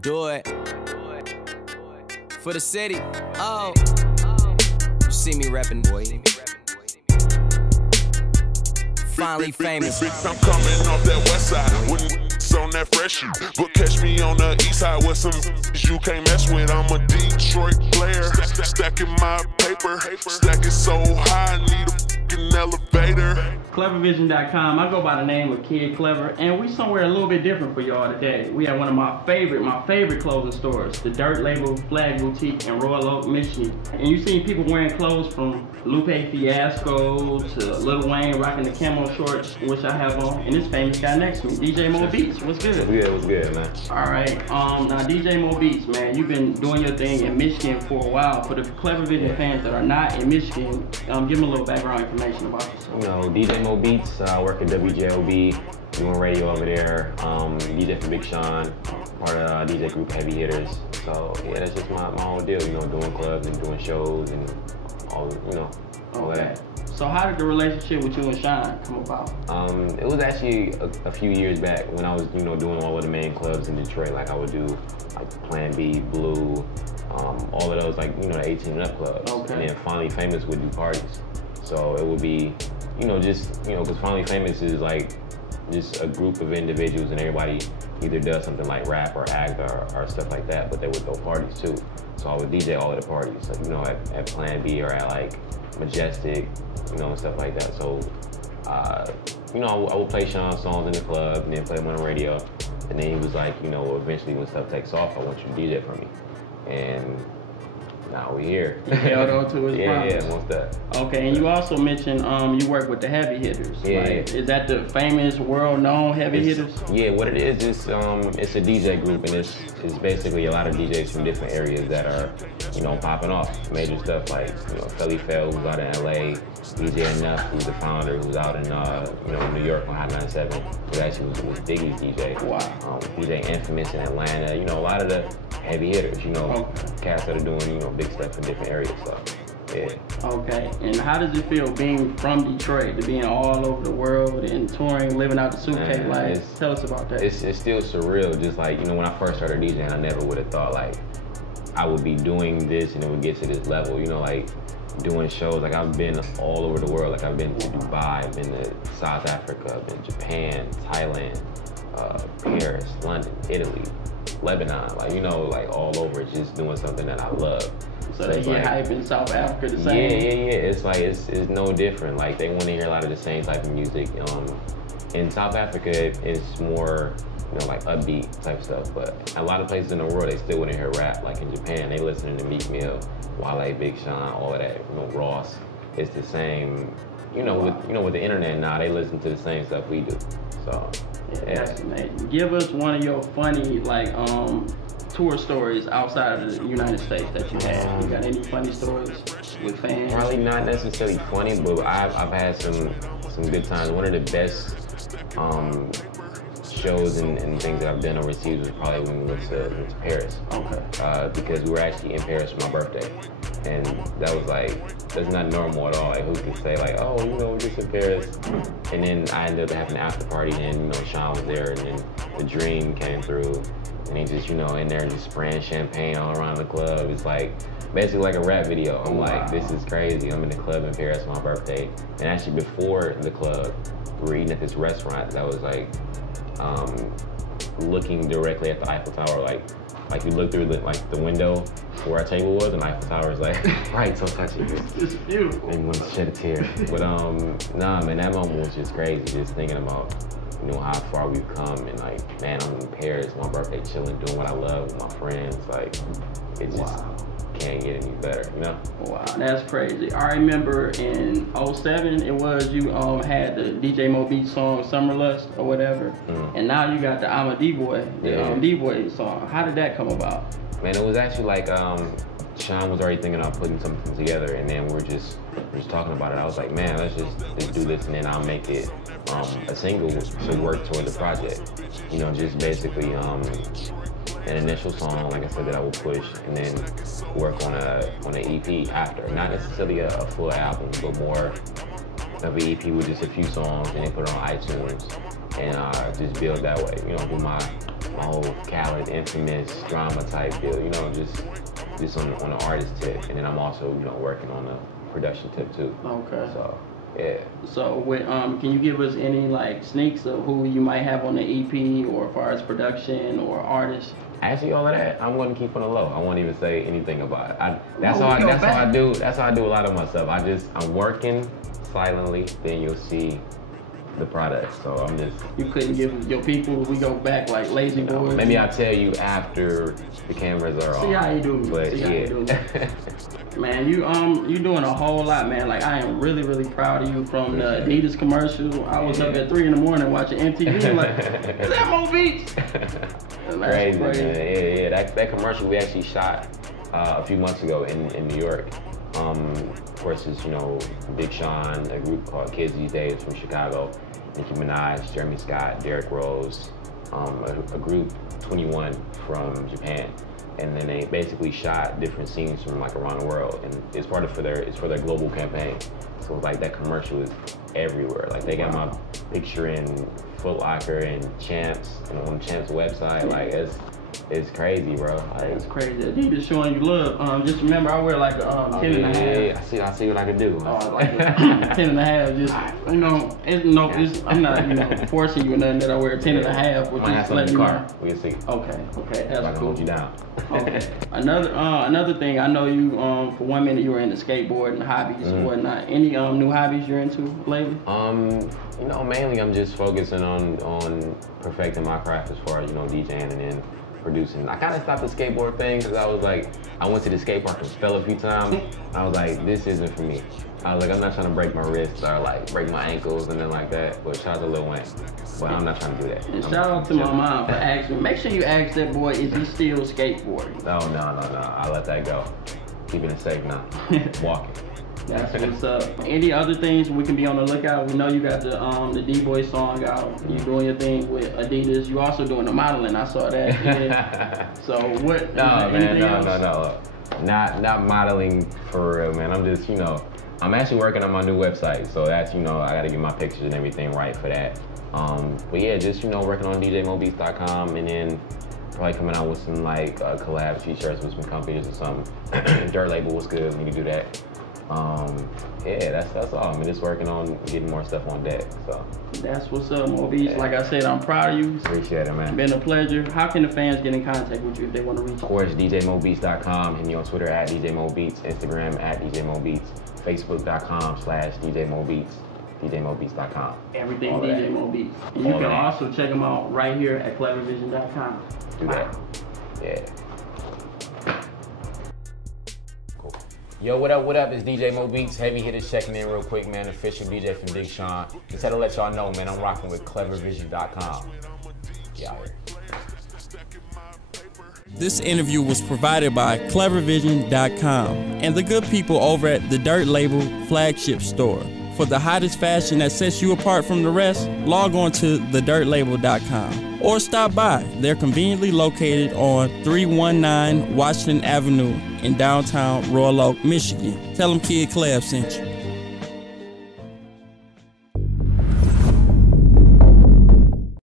Do it. For the city. Oh. You see me reppin', boy. Finally famous. I'm coming off that west side. Wouldn't on that fresh but catch me on the east side with some you can't mess with. I'm a Detroit player. Stacking my paper. Stacking so high, I need a fucking elevator. Clevervision.com. I go by the name of Kid Clever, and we somewhere a little bit different for y'all today. We have one of my favorite clothing stores, the Dirt Label Flag Boutique in Royal Oak, Michigan. And you see people wearing clothes from Lupe Fiasco to Lil Wayne rocking the camo shorts, which I have on, and this famous guy next to me, DJ Mo Beatz. What's good? What's good, man? All right. Now DJ Mo Beatz, man, you've been doing your thing in Michigan for a while. For the Clever Vision fans that are not in Michigan, give them a little background information about yourself. You know, DJ Mo Beatz, I work at WJOB, doing radio over there. DJ for Big Sean, part of DJ group Heavy Hitters. So yeah, that's just my whole deal. You know, doing clubs and doing shows and all, you know, all that. So how did the relationship with you and Sean come about? It was actually a few years back when I was, you know, doing all of the main clubs in Detroit. Like I would do like Plan B, Blue, all of those, like, you know, the 18 and up clubs. Okay. And then Finally Famous would do parties. So it would be, you know, just, you know, because Finally Famous is like just a group of individuals and everybody either does something like rap or act or stuff like that, but they would throw parties too. So I would DJ all of the parties, like, you know, at Plan B or at like Majestic, you know, and stuff like that. So, you know, I would play Sean's songs in the club and then play them on the radio. And then he was like, you know, eventually when stuff takes off, I want you to DJ for me. And now we're here. You held on to his promise. Yeah, most that. Okay, and you also mentioned you work with the Heavy Hitters. Yeah, right? Is that the famous, world-known Heavy Hitters? Yeah, what it is, it's a DJ group, and it's basically a lot of DJs from different areas that are, you know, popping off. Major stuff like, you know, Felly Fell, who's out in LA, DJ Enough, who's the founder, who's out in you know, New York on Hot 97, who actually was Biggie's DJ. Wow. DJ Infamous in Atlanta, you know, a lot of the heavy hitters, you know, cats that are doing, you know, big stuff in different areas, so, yeah. Okay, and how does it feel being from Detroit, to being all over the world and touring, living out the suitcase life? Tell us about that. It's still surreal, just like, you know, when I first started DJing, I never would have thought, like, I would be doing this and it would get to this level, you know, like, doing shows. Like, I've been all over the world. Like, I've been to Dubai, I've been to South Africa, I've been to Japan, Thailand, Paris, London, Italy, Lebanon, like, you know, like all over, just doing something that I love. So they get like, hype in South Africa the same? Yeah. It's like, it's no different. Like, they want to hear a lot of the same type of music. In South Africa, it's more, you know, like upbeat type stuff, but a lot of places in the world, they still want to hear rap. Like in Japan, they listen to Meek Mill, Wale, Big Sean, all of that, you know, Ross. It's the same, you know, with the internet now, they listen to the same stuff we do, so. Yeah, that's amazing. Give us one of your funny, like, tour stories outside of the United States that you had. You got any funny stories with fans? Probably not necessarily funny, but I've had some good times. One of the best shows and things that I've done overseas was probably when we went to Paris. Okay. Because we were actually in Paris for my birthday. And that was like, that's not normal at all. Like, who could say like, oh, you know, we're just in Paris. And then I ended up having an after party, and, you know, Sean was there, and then the Dream came through. And he just, you know, in there just spraying champagne all around the club. It's like, basically like a rap video. I'm like, this is crazy. I'm in the club in Paris for my birthday. And actually before the club, we were eating at this restaurant that was like, looking directly at the Eiffel Tower, like you look through the window where our table was, and Eiffel Tower is like, right, so touch it. It's beautiful. And you want to shed a tear. But nah, man, that moment was just crazy. Just thinking about, you know, how far we've come, and like, man, I'm in Paris, my birthday, chilling, doing what I love with my friends. Like, it just can't get any better, you know? Wow, that's crazy. I remember in 07, it was, you had the DJ Mo Beatz song, Summer Lust, or whatever. And now you got the I'm a D-Boy, the D-Boy song. How did that come about? Man, it was actually like, Sean was already thinking about putting something together, and then we're just talking about it. I was like, man, let's do this, and then I'll make it a single to work toward the project. You know, just basically an initial song, like I said, that I will push, and then work on an EP after. Not necessarily a full album, but more of an EP with just a few songs, and then put it on iTunes, and just build that way. You know, do my my whole Khaled, Infamous, drama type deal, you know, just on the artist tip. And then I'm also, you know, working on the production tip too. Okay. So, yeah. So, with, can you give us any like sneaks of who you might have on the EP, or as far as production or artists? Actually, all of that, I'm going to keep on the low. I won't even say anything about it. That's how I do a lot of my stuff. I'm working silently, then you'll see the product. So I'm just. You couldn't give your people, we go back like lazy boys. Maybe I'll tell you after the cameras are on. See how you do. But how you do. Man, you doing a whole lot, man. Like, I am really, really proud of you. From the Adidas commercial, I was up at 3 in the morning watching MTV. Like, is that Mo Beatz? Crazy, man. Yeah. That commercial we actually shot a few months ago in New York. Of course, it's, you know, Big Sean, a group called Kids These Days from Chicago, Nicki Minaj, Jeremy Scott, Derrick Rose, a group 21 from Japan. And then they basically shot different scenes from like around the world, and it's for their global campaign. So like that commercial is everywhere. Like they got my picture in Foot Locker and Champs, and on Champs website. Like it's crazy, bro. Like, it's crazy. Adidas showing you love. Just remember, I wear like a 10 and a half. I see what I can do. Like 10 and a half. Just, you know, I'm not, you know, forcing you or nothing that I wear 10 and a half. Might have some in the car. We can see. Okay, that's cool. Hold you down. Okay. Another thing, I know you for 1 minute you were into skateboarding hobbies and whatnot. Any new hobbies you're into lately? You know, mainly I'm just focusing on perfecting my craft as far as, you know, DJing and then producing. I kind of stopped the skateboard thing because I was like, I went to the skate park and fell a few times. I was like, this isn't for me. I was like, I'm not trying to break my wrists or like break my ankles and then like that. But shout out to Lil Wayne. But I'm not trying to do that. And shout out to my mom for asking. Make sure you ask that boy, is he still skateboarding? No. I let that go. Keeping it safe now. Walking. That's what's up. Any other things we can be on the lookout? We know you got the D-Boy song out. You doing your thing with Adidas. You also doing the modeling. I saw that. Yeah. So what? No. Not modeling for real, man. I'm just, you know, I'm actually working on my new website. So that's, you know, I got to get my pictures and everything right for that. But yeah, just, you know, working on DJMobeatz.com, and then probably coming out with some like collab t-shirts with some companies or something. Dirt label was good. We can do that. Yeah, that's all. I mean, just working on getting more stuff on deck. So that's what's up, Mo Beatz. Yeah. Like I said, I'm proud of you. Appreciate it, man. It's been a pleasure. How can the fans get in contact with you if they want to reach you? Of course, DJMobeatz.com. Hit me on Twitter at DJ Mo Beatz, Instagram at DJ Mo Beatz, Facebook.com/DJ Mo Beatz, DJMobeatz.com. Everything DJ Mo Beatz. And you can also check them out right here at clevervision.com. Do that. Yeah. Yo, what up? It's DJ Mo Beatz. Heavy hitters checking in real quick, man. Official DJ from Big Sean. Just had to let y'all know, man, I'm rocking with clevervision.com. Yeah. This interview was provided by clevervision.com and the good people over at the Dirt Label Flagship store. For the hottest fashion that sets you apart from the rest, log on to thedirtlabel.com or stop by. They're conveniently located on 319 Washington Avenue in downtown Royal Oak, Michigan. Tell them Kid Clef sent you.